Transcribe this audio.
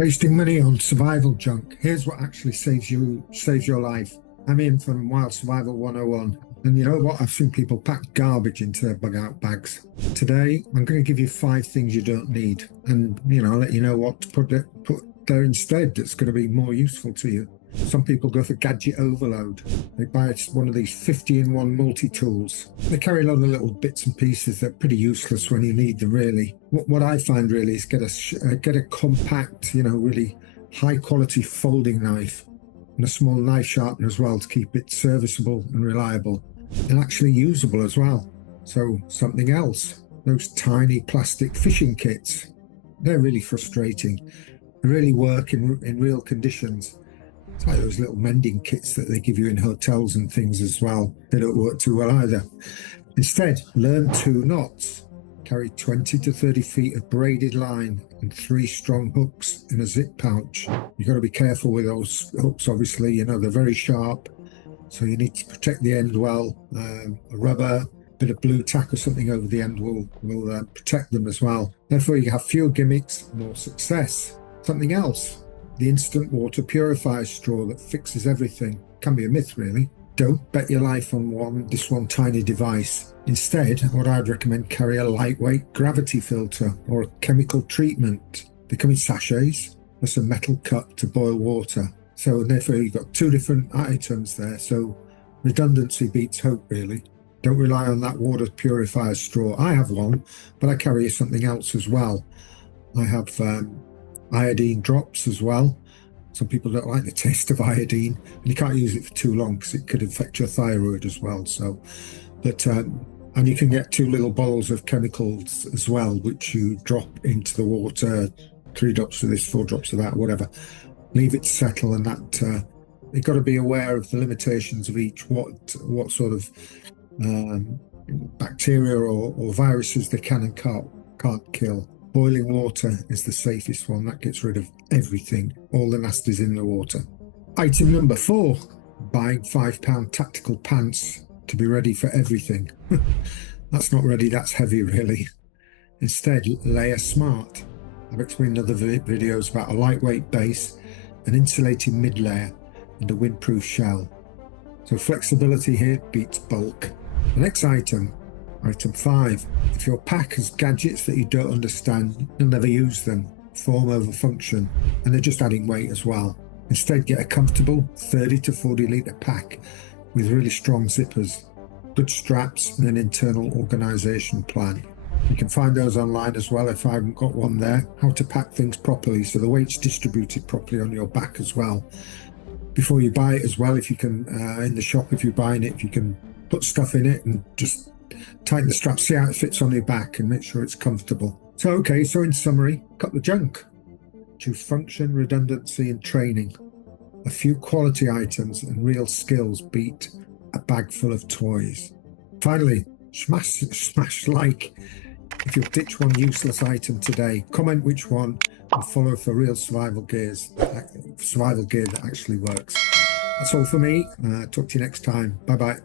Wasting money on survival junk. Here's what actually saves your life. I'm Ian from Wild Survival 101. And you know what? I've seen people pack garbage into their bug out bags. Today, I'm going to give you 5 things you don't need. And, I'll let you know what to put there instead that's going to be more useful to you. Some people go for gadget overload. They buy one of these 50-in-1 multi-tools. They carry a lot of little bits and pieces that are pretty useless when you need them, really. What I find really is get a compact, really high-quality folding knife and a small knife sharpener as well to keep it serviceable and reliable and actually usable as well. So something else, those tiny plastic fishing kits, they're really frustrating. They really work in real conditions. It's like those little mending kits that they give you in hotels and things as well. They don't work too well either. Instead, learn 2 knots. Carry 20 to 30 feet of braided line and 3 strong hooks in a zip pouch. You've got to be careful with those hooks, obviously. They're very sharp, so you need to protect the end well. A rubber, bit of blue tack or something over the end will protect them as well. Therefore, you have fewer gimmicks, more success. Something else. The instant water purifier straw that fixes everything. Can be a myth, really. Don't bet your life on this one tiny device. Instead, what I'd recommend, carry a lightweight gravity filter or a chemical treatment. They come in sachets, plus a metal cup to boil water. So therefore you've got 2 different items there. So redundancy beats hope, really. Don't rely on that water purifier straw. I have one, but I carry something else as well. I have iodine drops as well. Some people don't like the taste of iodine, and you can't use it for too long because it could affect your thyroid as well. And you can get 2 little bottles of chemicals as well, which you drop into the water, 3 drops of this, 4 drops of that, whatever. Leave it to settle, and that you've got to be aware of the limitations of each, what sort of bacteria or viruses they can and can't kill. Boiling water is the safest one. That gets rid of everything, all the nasties in the water. Item number 4, buying £5 tactical pants to be ready for everything. That's not ready, that's heavy, really. Instead, layer smart. I've explained in other videos about a lightweight base, an insulating mid-layer, and a windproof shell. So flexibility here beats bulk. The next item 5, if your pack has gadgets that you don't understand, you'll never use them. Form over function, and they're just adding weight as well. Instead, get a comfortable 30 to 40 litre pack with really strong zippers, good straps, and an internal organisation plan. You can find those online as well if I haven't got one there. How to pack things properly so the weight's distributed properly on your back as well. Before you buy it as well, if you can, in the shop, if you're buying it, if you can put stuff in it and just tighten the strap, see how it fits on your back and make sure it's comfortable. So in summary, cut the junk. Choose function, redundancy and training. A few quality items and real skills beat a bag full of toys. Finally, smash like if you'll ditch one useless item today. Comment which one and follow for real survival gear that actually works. That's all for me. Talk to you next time. Bye bye.